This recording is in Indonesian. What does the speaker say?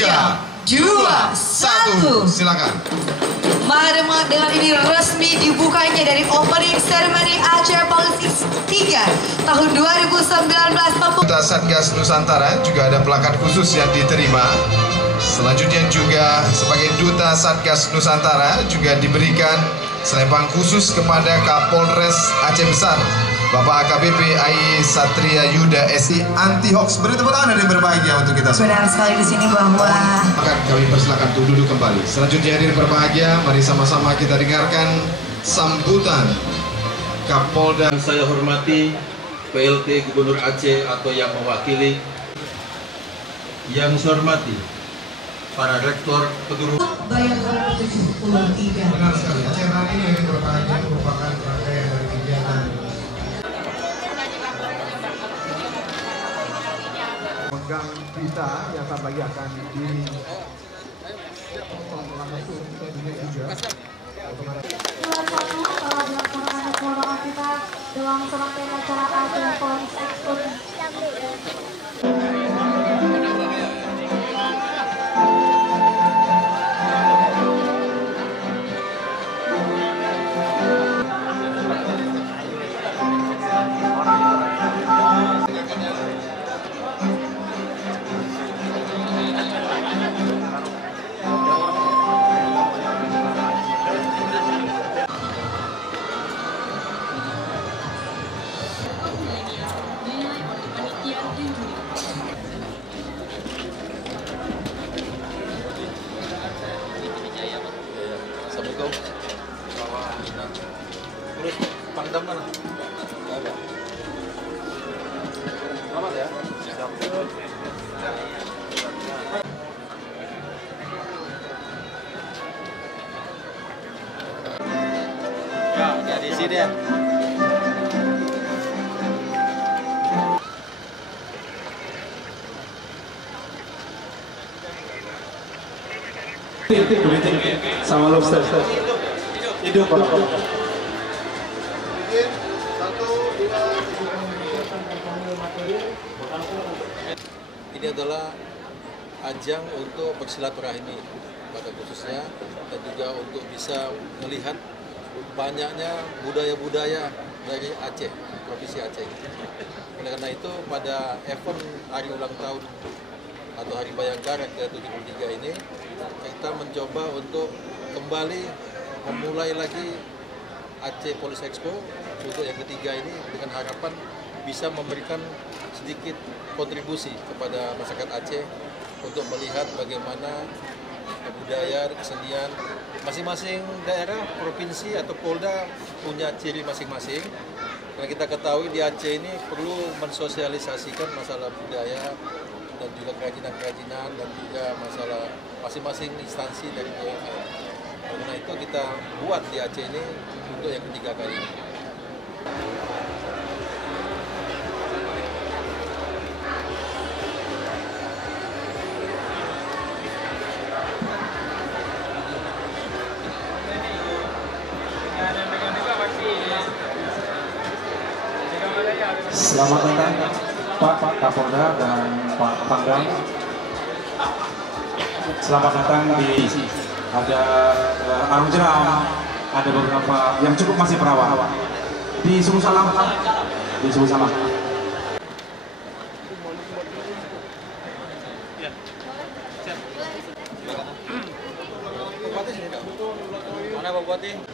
3, 2, 1. Silakan. Mari dengan ini resmi dibukanya dari opening ceremony Aceh Police 3 tahun 2019. Duta Satgas Nusantara juga ada plakat khusus yang diterima. Selanjutnya juga sebagai Duta Satgas Nusantara juga diberikan selempang khusus kepada Kapolres Aceh Besar, Bapak AKBP AI Satria Yuda SI Anti Hoax. Beri tepuk tangan yang berbahagia untuk kita semua. Benar sekali di sini bahwa Maka kami persilakan untuk duduk kembali. Selanjutnya hadirin berbahagia, mari sama-sama kita dengarkan sambutan Kapolda. Saya hormati PLT Gubernur Aceh atau yang mewakili. Yang saya hormati para rektor perguruan. Bayangkara 73. Benar sekali. Acara ini yang berbahagia merupakan rangkaian dari kegiatan pegang pita yang tak lagi akan di kita dalam serangkaian acara Aceh Police Expo. Assalamualaikum. Terus Pangdam mana? Ada. Selamat ya. Siap. Ya, jadi sini ya. Sama lobster hidup Pak. Ini adalah ajang untuk bersilaturahmi pada khususnya dan juga untuk bisa melihat banyaknya budaya-budaya dari Aceh, Provinsi Aceh. Oleh karena itu pada event hari ulang tahun atau Hari Bayangkara ke-73 ini kita mencoba untuk kembali memulai lagi Aceh Police Expo untuk yang ketiga ini dengan harapan bisa memberikan sedikit kontribusi kepada masyarakat Aceh untuk melihat bagaimana budaya, kesenian masing-masing daerah, provinsi atau Polda punya ciri masing-masing. Karena kita ketahui di Aceh ini perlu mensosialisasikan masalah budaya dan juga kerajinan-kerajinan dan juga masalah masing-masing instansi dari BUMN. Karena itu kita buat di Aceh ini untuk yang ketiga kali. Selamat datang Pak Kapolda dan Pak Pangdam. Selamat datang di ada Arung Jeram, ada beberapa yang cukup masih perawat di Suku Salam, di Suku Salam. Mana Pak Bupati?